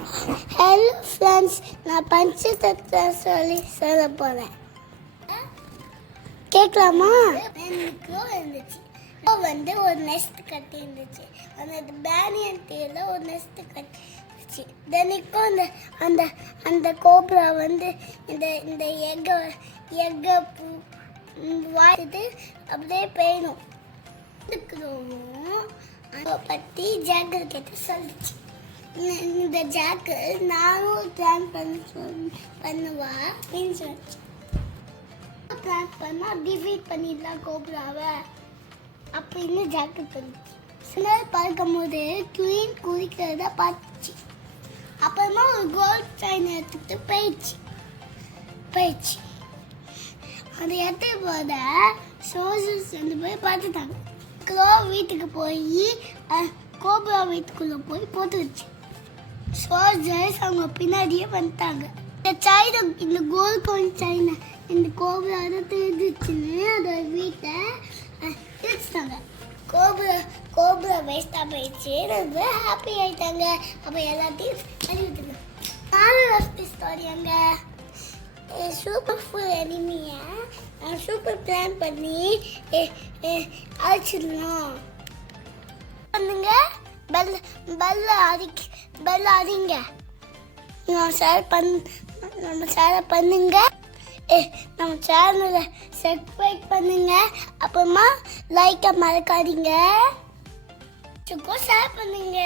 Hello friends நான் பஞ்சதத்தை சொல்லி சொல்ல போகிறேன் கேட்கலாமா எனக்கு இருந்துச்சு வந்து ஒரு நெஸ்ட் கட்டி இருந்துச்சு அந்த பேனியன் டீல ஒரு நெஸ்ட் கட்டி இருந்துச்சு தினைக்கும் அந்த அந்த அந்த கோப்ரா வந்து இந்த இந்த எக்கை எக்கை வாய்ட்டு அப்படியே பெய்யணும். அதை பற்றி ஜாக்கிரதை சொல்லிச்சு. இந்த- இந்த ஜாக்கு நானும் பிளான் பண்ண பண்ணுவா. அப்படின்னு சொல்லி பிளான் பண்ணால் டிஃபீட் பண்ணிடலாம் கோப்ராவை. அப்படின்னு ஜாக்கு பண்ணுச்சு சிலர் பார்க்கும்போது குயின் குதிக்கிறத பார்த்துச்சு அப்புறமா ஒரு கோல்ட் சைன் எடுத்துட்டு போயிடுச்சு. போயிடுச்சு. அந்த இடத்துக்கு போத சோசஸ் வந்து போய் பார்த்துட்டாங்க. க்ரோ வீட்டுக்கு போய் கோபுரா வீட்டுக்குள்ளே போய் போட்டு வச்சு சோல்ஜர்ஸ் அவங்க பின்னாடியே வந்துட்டாங்க. இந்த சைனா இந்த கோல் கோயின் சைனா இந்த கோபுரம் அதை தெரிஞ்சிச்சுன்னு அதோட வீட்டை அஹ், இடிச்சிட்டாங்க கோபுரம் கோபுரா வேஸ்டாக போயிடுச்சு. ரொம்ப ஹாப்பி ஆயிட்டாங்க. அப்போ எல்லாத்தையும் அறிவிட்டாங்க நானும் ஆஃப் ஸ்டோரி அங்கே. சூப்பர் ஃபுல் எனிமையை சூப்பர் பிளான் பண்ணி அழைச்சிடணும். எ- அழிச்சிடணும் பண்ணுங்க பெல் பெல்ல பெல் அடிங்க. நம்ம ஷேர் பண் நம்ம ஷேரை பண்ணுங்க. ஏ நம்ம சேனலை சப்ஸ்கிரைப் பண்ணுங்க. அப்புறமா லைக்கை மறக்காதீங்க. சுக்கோ ஷேர் பண்ணுங்க.